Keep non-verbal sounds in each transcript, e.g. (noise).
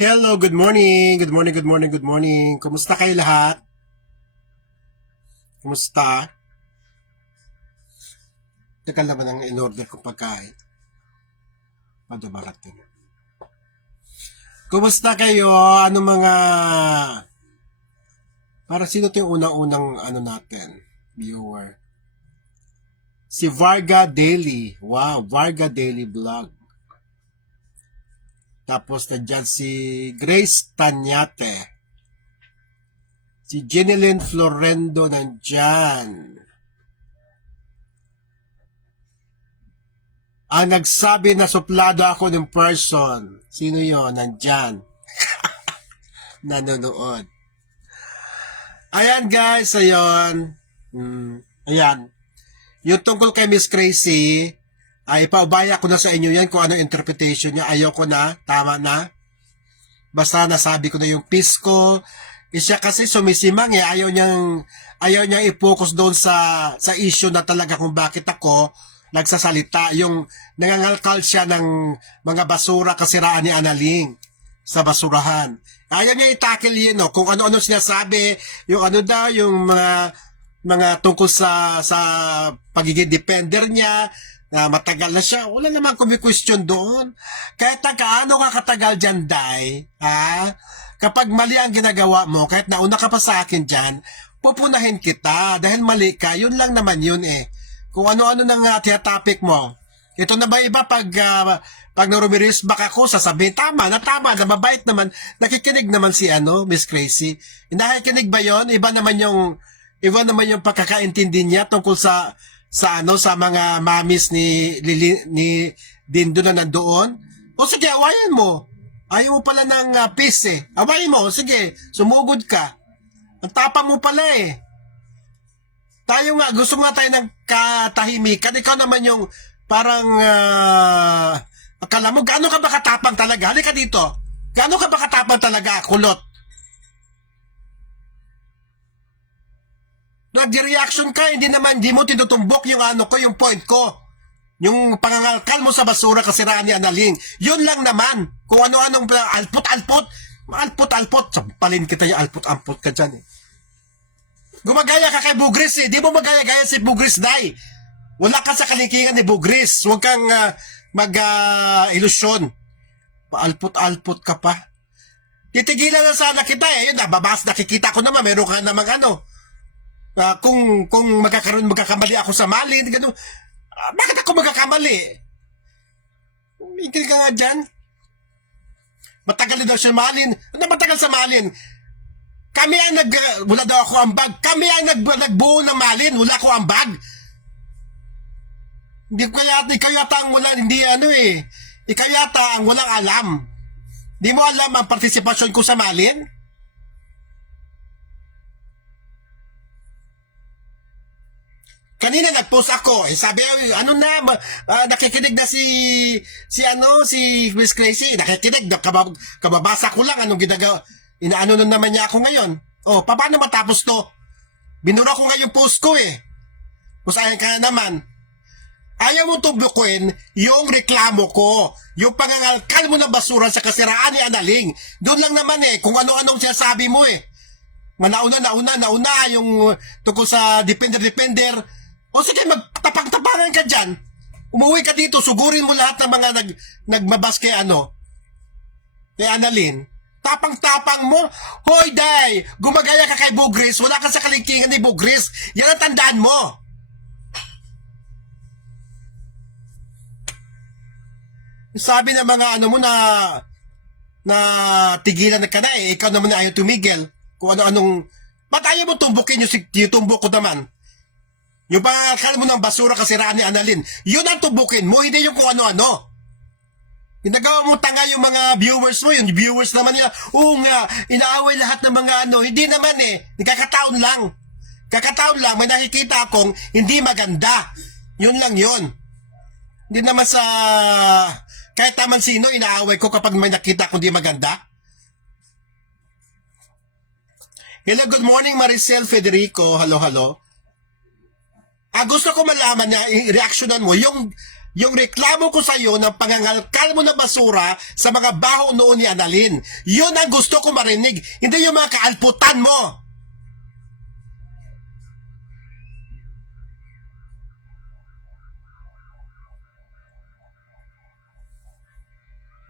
Hello, good morning. Good morning, good morning, good morning. Kumusta kayo lahat? Kumusta? Teka naman ang in-order kong pagkain. Paano marating? Kumusta kayo? Ano mga... Para sino to yung unang-unang ano natin? Viewer. Si Varga Daily. Wow, Varga Daily Vlog. Tapos nandyan si Grace Tanyate. Si Jeneline Florendo nandyan. Ang nagsabi na suplado ako ng person. Sino yon Nandyan. (laughs) Nanonood. Ayan guys, ayan. Mm, ayan. Yung tungkol kay Miss Crazy, ay paubaya ko na sa inyo yan kung ano interpretation niya. Ayoko na, tama na. Basta nasabi ko na yung piece ko. Eh, siya kasi sumisimang eh. Ayaw niyang, ayaw niyang i-focus doon sa, sa issue na talaga kung bakit ako nagsasalita. Yung nangangalkal siya ng mga basura kasiraan ni Analing sa basurahan. Ayaw niya itakil yun, no? kung ano-ano sinasabi, yung ano daw, yung mga mga tungkol sa sa pagiging defender niya, na matagal na siya, wala naman kumi-question doon. Kahit na kaano ka katagal dyan, Day, ha? Kapag mali ang ginagawa mo, kahit nauna ka pa sa akin dyan, pupunahin kita. Dahil mali ka, yun lang naman yun eh. Kung ano-ano nang uh, topic mo. Ito na ba iba pag, uh, pag narumiris back ako, sasabihin, tama na tama na, mabait naman. Nakikinig naman si ano, Miss Crazy. Nakikinig ba yon Iba naman yung, iba naman yung pagkakaintindi niya tungkol sa sa ano sa mga mamis ni Lili, ni Dindo na nandoon. O sige, awayan mo. Ayaw mo pala ng uh, peace eh. Awayin mo, sige, sumugod ka. Ang tapang mo pala eh. Tayo nga, gusto nga tayo ng katahimikan. Ikaw naman yung parang, uh, akala mo, gaano ka ba katapang talaga? Halika dito. Gaano ka ba katapang talaga, kulot? Nag-reaction ka, hindi naman, hindi mo tinutumbok yung ano ko, yung point ko. Yung pangangalkal mo sa basura kasiraan ni Analing. Yun lang naman. Kung ano-anong alput-alput. Alput-alput. Sampalin kita yung alput-alput ka dyan eh. Gumagaya ka kay Bugris eh. Di mo magaya-gaya si Bugris, Day. Wala ka sa kalikingan ni Bugris. Huwag kang uh, mag-ilusyon. Paalput-alput ka pa. Titigilan na sana kita eh. Yun, nababas, nakikita ko naman. Meron ka namang ano. Uh, kung kung magkakaroon magkakamali ako sa mali, ganun. Uh, bakit ako magkakamali? Umigil ka nga dyan. Matagal na daw siya malin. Ano matagal sa malin? Kami ang nag... Wala daw ako ambag. Kami ang nag, nagbuo ng malin. Wala ako ambag. Hindi ko yata, ikaw yata ang wala, hindi ano eh. Ikaw yata ang walang alam. Di mo alam ang partisipasyon ko sa malin? Kanina nag-post ako, eh, sabi ano na, uh, nakikinig na si, si ano, si Miss Crazy, nakikinig, kabab, kababasa ko lang anong ginagawa, inaano na naman niya ako ngayon. Oh, paano matapos to? Binura ko nga yung post ko eh. Kusayan ka na naman. Ayaw mo tumbukuin yung reklamo ko. Yung pangangalkal mo ng basura sa kasiraan ni Analing. Doon lang naman eh, kung ano-anong sinasabi mo eh. Manauna, nauna, nauna, yung tungkol sa depender-depender. O sige, magtapang-tapangan ka dyan. Umuwi ka dito, sugurin mo lahat ng mga nag, nagmabas kay ano, kay Annalyn. Tapang-tapang mo. Hoy, day! Gumagaya ka kay Bugris. Wala ka sa kalingkingan ni Bugris. Yan ang tandaan mo. Sabi ng mga ano mo na na tigilan ka na eh. Ikaw naman na ayaw tumigil. Kung ano-anong... Ba't ayaw mo tumbukin yung, yung tumbok ko naman? Yung pangalkal mo ng basura kasiraan ni Annalyn. Yun ang tubukin mo, hindi yung kung ano-ano. Ginagawa mo tanga yung mga viewers mo, yung viewers naman nila, oo nga, inaaway lahat ng mga ano, hindi naman eh, nagkakataon lang. Kakataon lang, may nakikita akong hindi maganda. Yun lang yun. Hindi naman sa, kahit taman sino, inaaway ko kapag may nakita akong hindi maganda. Hello, good morning Maricel Federico. Hello, hello. Ah, gusto ko malaman na i-reactionan mo yung yung reklamo ko sa iyo ng pangangalkal mo ng basura sa mga baho noon ni Annalyn. Yun ang gusto ko marinig, hindi yung mga kaalputan mo.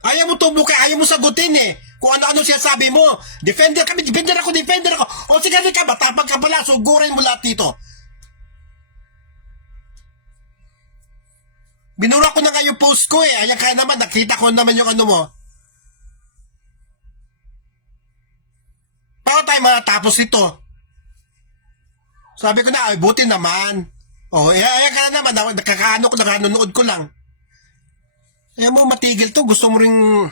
Ayaw mo tumbuka, ayaw mo sagutin eh. Kung ano-ano siya sabi mo. Defender kami, defender ako, defender ako. O sige, ka, matapag ka pala, sugurin mo lahat dito. Binura ko na nga yung post ko eh. Ayan kaya naman, nakita ko naman yung ano mo. Paano tayo matapos ito? Sabi ko na, ay buti naman. O, eh, ayan ka na naman, nakakaano ko, nakanonood ko lang. Ayaw mo matigil to, gusto mo ring...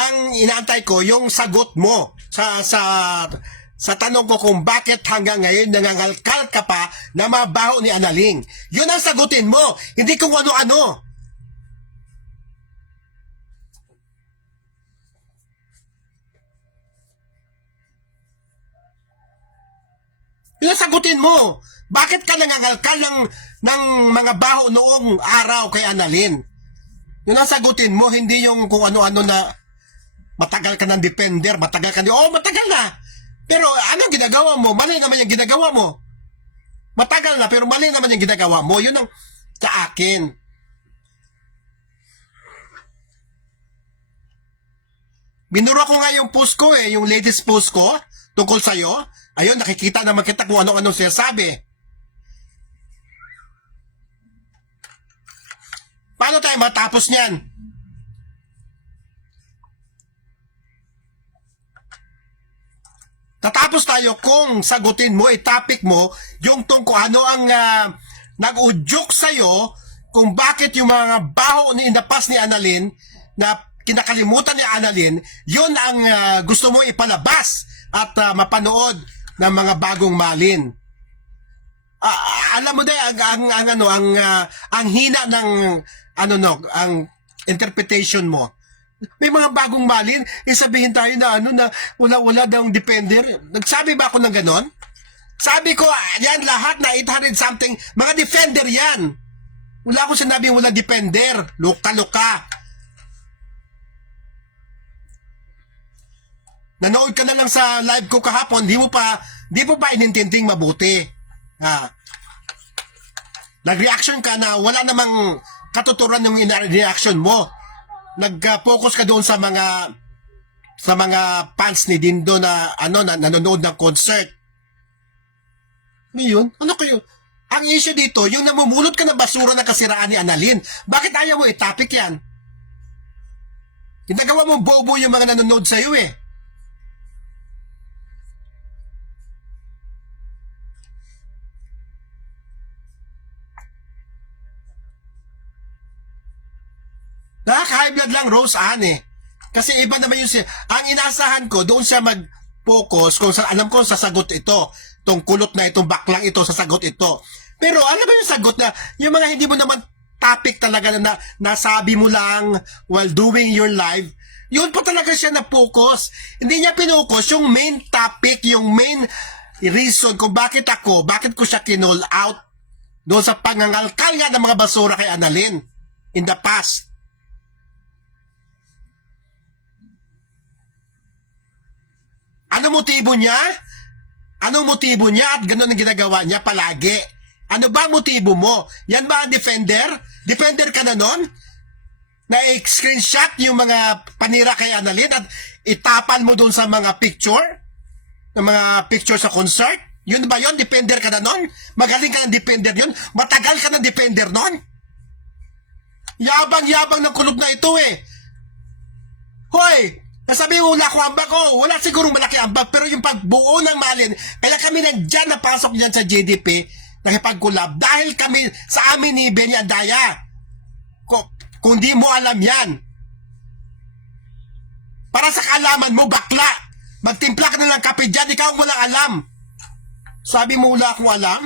ang inaantay ko yung sagot mo sa sa sa tanong ko kung bakit hanggang ngayon nangangalkal ka pa na mabaho ni Analing. Yun ang sagutin mo, hindi kung ano-ano. Yun ang sagutin mo. Bakit ka nangangalkal ng, ng mga baho noong araw kay Analin? Yun ang sagutin mo, hindi yung kung ano-ano na matagal ka ng defender, matagal ka ng, oh, matagal na. Pero ano ginagawa mo? Mali naman yung ginagawa mo. Matagal na, pero mali naman yung ginagawa mo. Yun ang sa akin. Binura ko nga yung post ko eh, yung latest post ko tungkol sa'yo. Ayun, nakikita naman kita kung ano-ano siya sabi. Paano tayo matapos niyan? Tatapos tayo kung sagutin mo, i-topic mo, yung tungkol ano ang uh, nag-udyok sa'yo kung bakit yung mga baho ni inapas ni Annalyn na kinakalimutan ni Annalyn, yun ang uh, gusto mo ipalabas at uh, mapanood ng mga bagong malin. Ah, alam mo din ang, ang, ang ano ang uh, ang hina ng ano no ang interpretation mo may mga bagong malin, eh sabihin tayo na ano na wala-wala daw ang defender. Nagsabi ba ako ng ganon? Sabi ko, yan lahat na 800 something, mga defender yan. Wala akong sinabing wala defender. Luka-luka. Nanood ka na lang sa live ko kahapon, di mo pa, di mo pa inintinding mabuti. Ha. Nag-reaction ka na wala namang katuturan yung reaction mo nag-focus ka doon sa mga sa mga fans ni Dindo na ano na nanonood ng concert. Ngayon, ano kayo? Ang issue dito, yung namumulot ka ng basura na kasiraan ni Annalyn. Bakit ayaw mo i-topic yan? Ginagawa mo bobo yung mga nanonood sa iyo eh. Nakaka-high blood lang Rose Ann eh. Kasi iba naman yung siya. Ang inasahan ko, doon siya mag-focus kung sa, alam ko sasagot ito. Itong kulot na itong baklang ito, sasagot ito. Pero alam mo yung sagot na, yung mga hindi mo naman topic talaga na, na nasabi mo lang while doing your live, yun pa talaga siya na focus. Hindi niya pinukus yung main topic, yung main reason kung bakit ako, bakit ko siya kinol out doon sa pangangalkal nga ng mga basura kay Annalyn in the past. Ano motibo niya? Ano motibo niya at ganun ang ginagawa niya palagi? Ano ba motibo mo? Yan ba ang defender? Defender ka na nun? Na screenshot yung mga panira kay Annalyn at itapan mo doon sa mga picture? ng mga picture sa concert? Yun ba yun? Defender ka na nun? Magaling ka ng defender yun? Matagal ka ng defender nun? Yabang-yabang ng kulog na ito eh. Hoy! Nasabi mo wala ko ambag ko. Wala siguro malaki ambag. Pero yung pagbuo ng malin, kaya kami nandyan napasok dyan sa GDP, nakipag-collab. Dahil kami sa amin ni Benny Andaya. Kung, kung di mo alam yan. Para sa kaalaman mo, bakla. Magtimpla ka na ng kape dyan, ikaw ang walang alam. Sabi mo wala akong alam?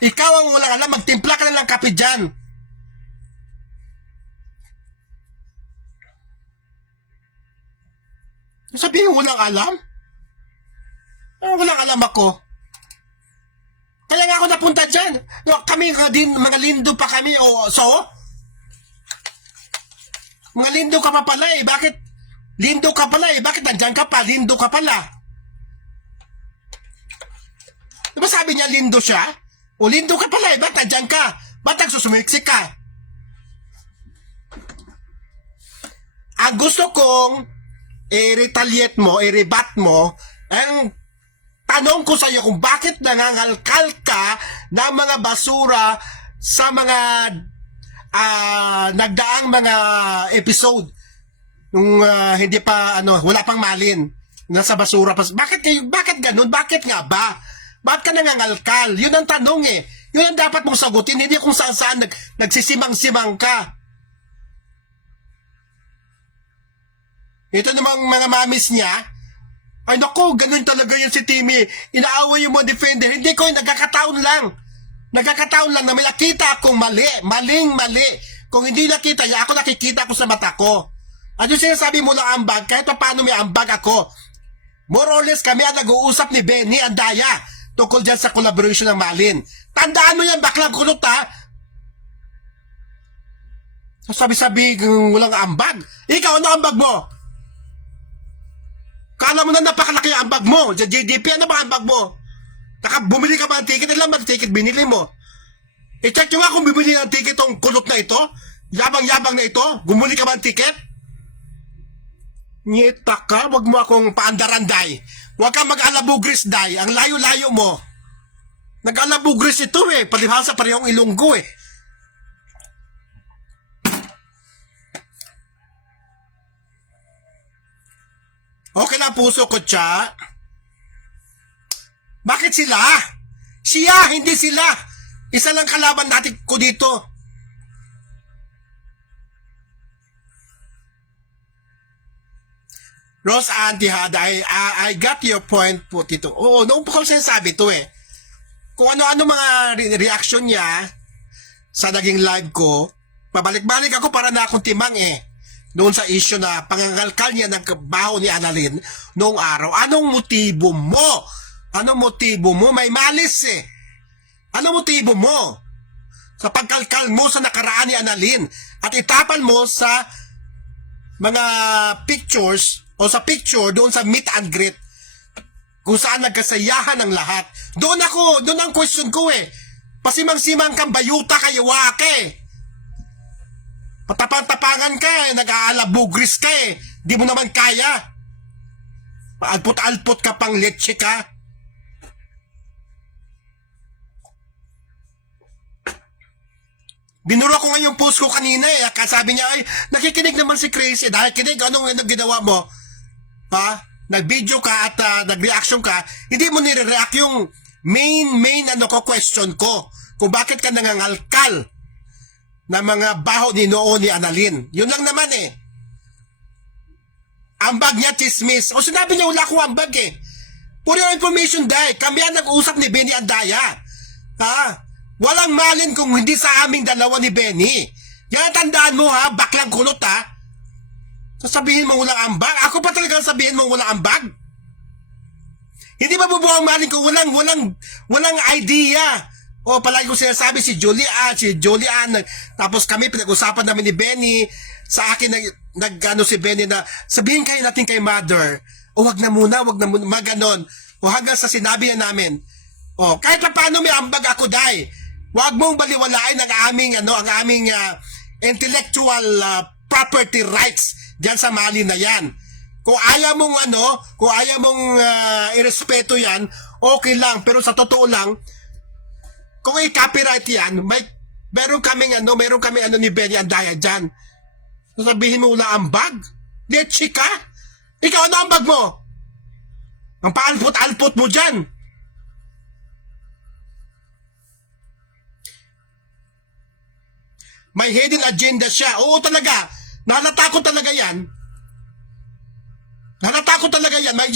Ikaw ang walang alam, magtimpla ka na ng kape dyan. Sabihin walang alam? Ah, walang alam ako. Kaya nga ako napunta dyan. No, kami nga din, mga lindo pa kami. O, so? Mga lindo ka pa pala eh. Bakit? Lindo ka pala eh. Bakit nandyan ka pa? Lindo ka pala. Di ba sabi niya lindo siya? O lindo ka pala eh. Ba't nandyan ka? Ba't nagsusumiksik ka? Ang gusto kong i-retaliate mo, i-rebat mo, ang tanong ko sa iyo kung bakit nangangalkal ka ng mga basura sa mga ah, nagdaang mga episode nung ah, hindi pa ano wala pang malin nasa basura pa. Bakit kayo bakit ganun? Bakit nga ba? Bakit ka nangangalkal? Yun ang tanong eh. Yun ang dapat mong sagutin hindi kung saan saan nag, nagsisimang-simang ka ito namang mga mamis niya ay nako, ganun talaga yan si Timmy. Inaaway yung mga defender. Hindi ko, nagkakataon lang. Nagkakataon lang na may nakita akong mali. Maling mali. Kung hindi nakita niya, ako nakikita ko sa mata ko. At yung sinasabi mo lang ambag, kahit pa paano may ambag ako. More or less kami ang nag-uusap ni Benny Andaya tungkol dyan sa collaboration ng Malin. Tandaan mo yan, baklang kulot ha. Sabi-sabi, walang ambag. Ikaw, ano ambag mo? Kala mo na napakalaki ang bag mo. Sa JDP, ano ba ang bag mo? Taka, bumili ka ba ng ticket? Ilan ba ticket binili mo? I-check nyo nga kung bibili ng ticket tong kulot na ito. Yabang-yabang na ito. Gumuli ka ba ng ticket? Nyeta ka, wag mo akong paandaranday. Huwag kang mag-alabugris, day. Ang layo-layo mo. Nag-alabugris ito eh. Palibhasa parehong ilunggo eh. Okay lang puso ko, Cha. Bakit sila? Siya, hindi sila. Isa lang kalaban natin ko dito. Rose Antihada, I, I, I got your point po dito. Oo, noong po ko sinasabi to eh. Kung ano-ano mga re- reaction niya sa naging live ko, pabalik-balik ako para na akong timang eh. Doon sa issue na pangangalkal niya ng baho ni Annalyn noong araw. Anong motibo mo? Anong motibo mo? May malis eh. Anong motibo mo? Sa pagkalkal mo sa nakaraan ni Annalyn at itapan mo sa mga pictures o sa picture doon sa meet and greet kung saan nagkasayahan ng lahat. Doon ako, doon ang question ko eh. Pasimang-simang kang bayuta kayo wake. Patapang-tapangan ka eh, nag-aalabugris ka eh. Di mo naman kaya. Paalpot-alpot ka pang leche ka. Binura ko nga yung post ko kanina eh. Kasabi niya, ay, nakikinig naman si Crazy. Dahil kinig, anong, anong ginawa mo? Ha? Nag-video ka at ah, nag-reaction ka, hindi mo nire-react yung main, main ano ko, question ko. Kung bakit ka nangangalkal na mga baho ni Noo ni Annalyn. Yun lang naman eh. Ambag niya chismis. O sinabi niya wala akong ambag eh. Your information, Day, kami ang nag-uusap ni Benny Andaya. Ha? Walang malin kung hindi sa aming dalawa ni Benny. Yan tandaan mo ha, baklang kulot ha. Sasabihin mo walang ambag? Ako pa talaga sabihin mo walang ambag? Hindi ba bubuang malin kung walang, walang, walang idea? O palagi ko sinasabi si Julian, si Julian, tapos kami pinag-usapan namin ni Benny, sa akin nag, nag ano si Benny na sabihin kayo natin kay mother, o wag na muna, wag na muna, maganon. O hanggang sa sinabi na namin, o kahit pa paano may ambag ako dai, wag mong baliwalain ang aming, ano, ang aming ah, intellectual ah, property rights diyan sa Mali na yan. Kung ayaw mong ano, kung ayaw mong ah, irespeto yan, okay lang. Pero sa totoo lang, kung i-copyright yan, may meron kaming ano, meron kaming ano ni Benny Andaya dyan. Sasabihin mo wala ang bag? Di chika? Ikaw ano ang bag mo? Ang paalpot-alpot mo dyan. May hidden agenda siya. Oo talaga. Nalatakot talaga yan. Nalatakot talaga yan. May,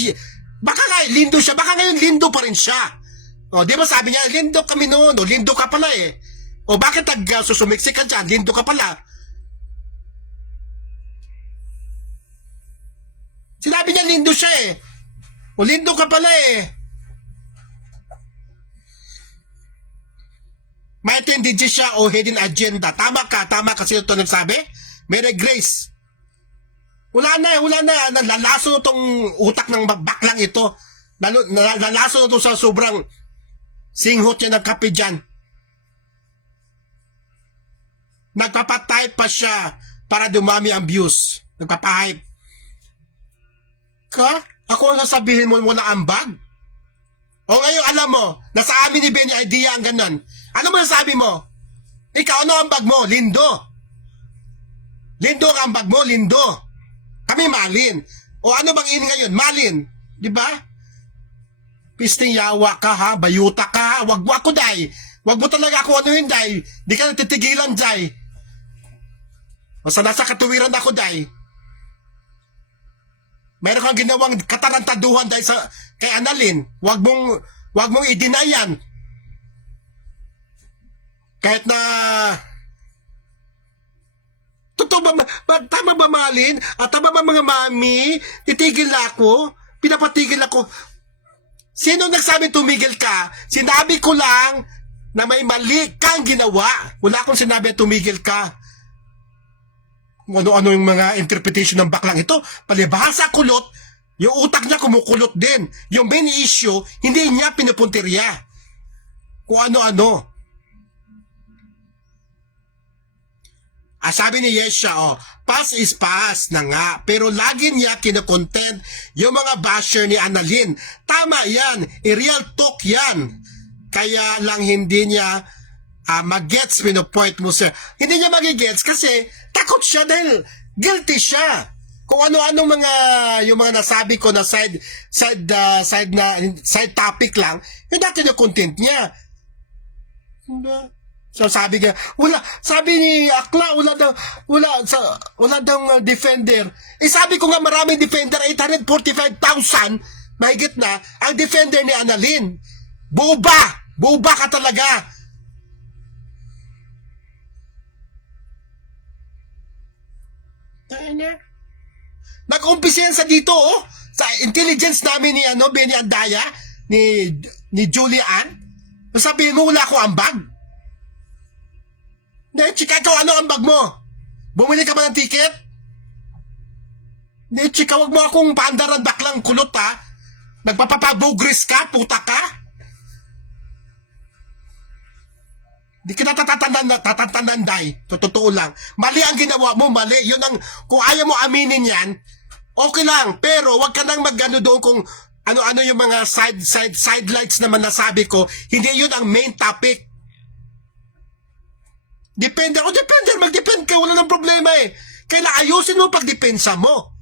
Baka nga, lindo siya. Baka ngayon lindo pa rin siya. O, di ba sabi niya, lindo kami noon. O, lindo ka pala eh. O, bakit nag uh, susumiksik ka dyan? Lindo ka pala. Sinabi niya, lindo siya eh. O, lindo ka pala eh. May tendency siya o hidden agenda. Tama ka, tama kasi ito nagsabi. Mary Grace. Wala na, wala na. Nalalaso na tong utak ng baklang ito. Nalalaso na to sa sobrang singhot niya ng kape dyan. Nagpapatype pa siya para dumami ang views. Nagpapahype. Ka? Ako ang sasabihin mo wala ambag? O ngayon alam mo, nasa amin ni Benny idea ang ganun. Ano mo sabi mo? Ikaw, ano ang bag mo? Lindo. Lindo ang ambag mo, lindo. Kami malin. O ano bang in ngayon? Malin. Di ba? Pisting yawa ka ha, bayuta ka ha, wag mo ako day. Wag mo talaga ako yun day. Di ka natitigilan day. Basta nasa katuwiran ako day. Meron kang ginawang katarantaduhan dahil sa kay Annalyn. Wag mong wag mong i-deny yan. Kahit na Totoo ba, ba tama ba malin? At tama ba mga mami? Titigil na ako? Pinapatigil ako. Sino nagsabi tumigil ka? Sinabi ko lang na may mali kang ginawa. Wala akong sinabi tumigil ka. Kung ano-ano yung mga interpretation ng baklang ito. Palibhasa kulot, yung utak niya kumukulot din. Yung main issue, hindi niya pinupuntirya. Kung ano-ano. Ah, sabi ni Yesha, oh, pass is pass na nga. Pero lagi niya kinokontent yung mga basher ni Annalyn. Tama yan. I-real talk yan. Kaya lang hindi niya uh, mag-gets point mo sir. Hindi niya mag-gets kasi takot siya dahil guilty siya. Kung ano-anong mga yung mga nasabi ko na side side uh, side na side topic lang, yun natin yung content niya. Hindi. So sabi niya, wala, sabi ni Akla, wala daw, wala, sa, wala daw uh, defender. Eh sabi ko nga maraming defender, 845,000, mahigit na, ang defender ni Annalyn. Buba! Buba ka talaga! Nag-umpisa yan sa dito, oh. Sa intelligence namin ni, ano, Benny Andaya, ni, ni Julian. Sabihin mo, wala ko ambag. Hindi, ikaw, ano ang bag mo? Bumili ka ba ng ticket? Hindi, chika, wag mo akong paandaran baklang kulot, ha? Nagpapapabugris ka, puta ka? Di ka natatandaan, tatatandaan, day. Totoo lang. Mali ang ginawa mo, mali. Yun ang, kung ayaw mo aminin yan, okay lang. Pero wag ka nang magano doon kung ano-ano yung mga side, side, sidelights naman nasabi ko. Hindi yun ang main topic. Depende ako, depende. Mag-depend ka, wala nang problema eh. Kailangan ayusin mo pagdepensa mo.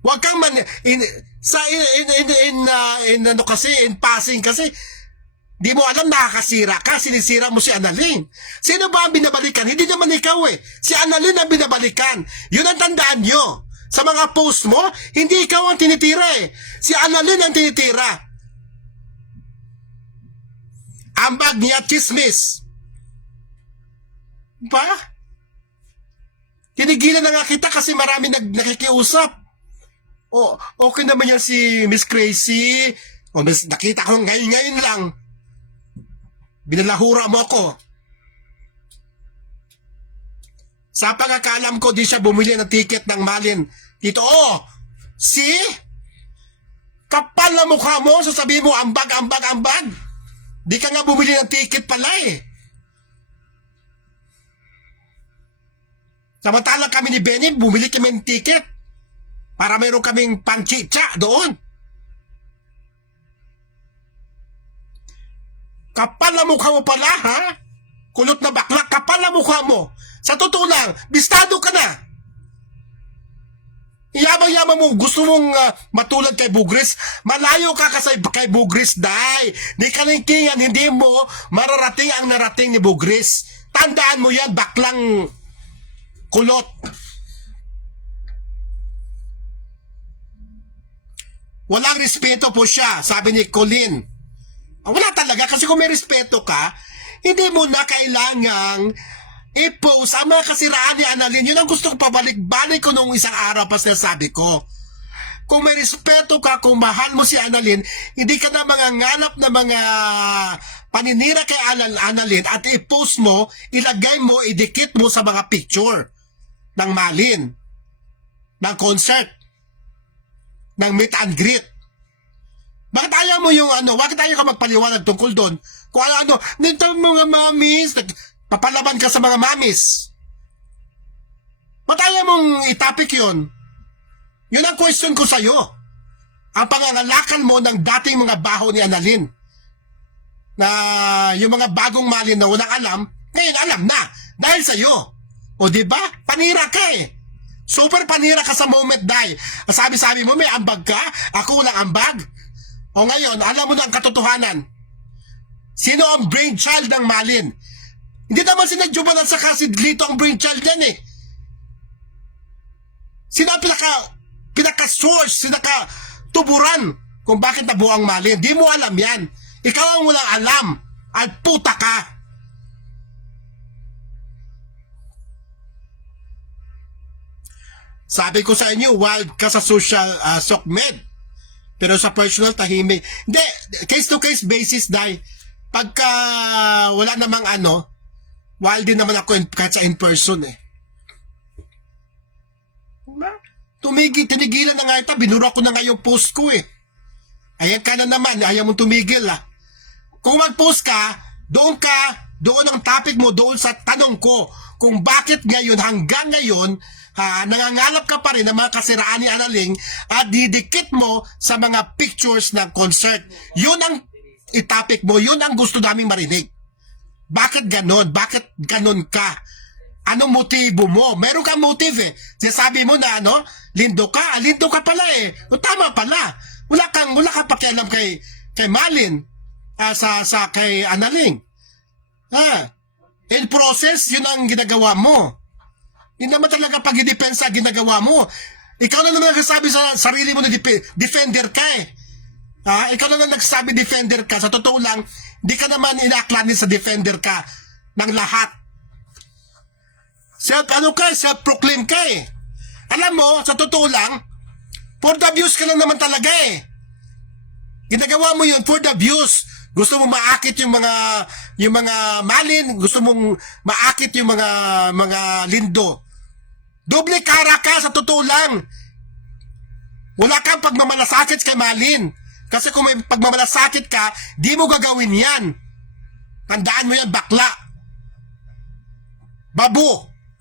Huwag kang man, in, sa, in, in, in, in, uh, in, ano kasi, in passing kasi, di mo alam nakakasira ka, sinisira mo si Annalyn. Sino ba ang binabalikan? Hindi naman ikaw eh. Si Annalyn ang binabalikan. Yun ang tandaan nyo. Sa mga post mo, hindi ikaw ang tinitira eh. Si Annalyn ang tinitira. Ambag niya chismis. Ba? Tinigilan na nga kita kasi marami nag nakikiusap. O, okay naman yan si Miss Crazy. O, miss, nakita ko ngayon-ngayon lang. Binalahura mo ako. Sa pagkakalam ko, di siya bumili ng ticket ng Malin. Dito, oh! See? Kapal na mukha mo, sasabihin mo, ambag, ambag, ambag. Di ka nga bumili ng ticket pala eh. Samantalang kami ni Benny, bumili kami ng ticket. Para meron kaming panchicha doon. Kapal na mukha mo pala, ha? Kulot na bakla, kapal na mukha mo. Sa totoo lang, bistado ka na. Yabang-yabang mo, gusto mong uh, matulad kay Bugris, malayo ka kasi kay Bugris, dai. Di kalingkingan, hindi mo mararating ang narating ni Bugris. Tandaan mo yan, baklang kulot. Walang respeto po siya, sabi ni Colin. Wala talaga, kasi kung may respeto ka, hindi mo na kailangang i-post ang mga kasiraan ni Annalyn. Yun ang gusto ko pabalik-balik ko nung isang araw pa sinasabi ko. Kung may respeto ka, kung mahal mo si Annalyn, hindi ka na mga nganap na mga paninira kay Annalyn at i-post mo, ilagay mo, idikit mo sa mga picture ng Malin, ng concert, ng meet and greet. Bakit ayaw mo yung ano, bakit ayaw ka magpaliwanag tungkol doon? Kung ano, ano, nito mga mamis, papalaban ka sa mga mamis. Ba't ayaw mong itapik yun? Yun ang question ko sa'yo. Ang pangangalakan mo ng dating mga baho ni Annalyn. Na yung mga bagong malin na walang alam, ngayon alam na. Dahil sa'yo. O di ba? Panira ka eh. Super panira ka sa moment, Day. Sabi-sabi mo, may ambag ka? Ako walang ambag? O ngayon, alam mo na ang katotohanan. Sino ang brainchild ng Malin? Hindi naman si Nadjuban at saka si Lito ang brainchild yan eh. Sino ang pinaka, pinaka-source, pinaka tuburan kung bakit nabuo ang Malin? Di mo alam yan. Ikaw ang walang alam. At puta ka. Sabi ko sa inyo, wild ka sa social uh, sokmed. Pero sa personal, tahimik. Hindi, case-to-case basis, dahil pagka wala namang ano, wild din naman ako in, kahit sa in-person eh. Diba? Tumigil, tinigilan na nga ito, binura ko na nga yung post ko eh. Ayan ka na naman, ayaw mong tumigil ah. Kung mag-post ka, doon ka, doon ang topic mo, doon sa tanong ko, kung bakit ngayon, hanggang ngayon, ha, nangangalap ka pa rin ng mga kasiraan ni Analing at didikit mo sa mga pictures ng concert. Yun ang itapik mo, yun ang gusto naming marinig. Bakit ganon? Bakit ganon ka? Anong motibo mo? Meron kang motive eh. Sinasabi mo na ano, lindo ka, ah, lindo ka pala eh. O tama pala. Wala kang, wala kang pakialam kay, kay Malin, ah, sa, sa kay Analing. Ha? In process, yun ang ginagawa mo. Hindi naman talaga pag depensa ginagawa mo. Ikaw na naman nagsasabi sa sarili mo na defender ka eh. Ha? Ikaw na lang nagsasabi defender ka. Sa totoo lang, di ka naman inaaklanin sa defender ka ng lahat. Self, ano ka, self-proclaim ka eh. Alam mo, sa totoo lang, for the views ka lang naman talaga eh. Ginagawa mo yun for the views. Gusto mong maakit yung mga yung mga malin, gusto mong maakit yung mga mga lindo. Doble kara ka sa totoo lang. Wala kang pagmamalasakit kay Malin. Kasi kung may pagmamalasakit ka, di mo gagawin yan. Tandaan mo yan, bakla. Babo.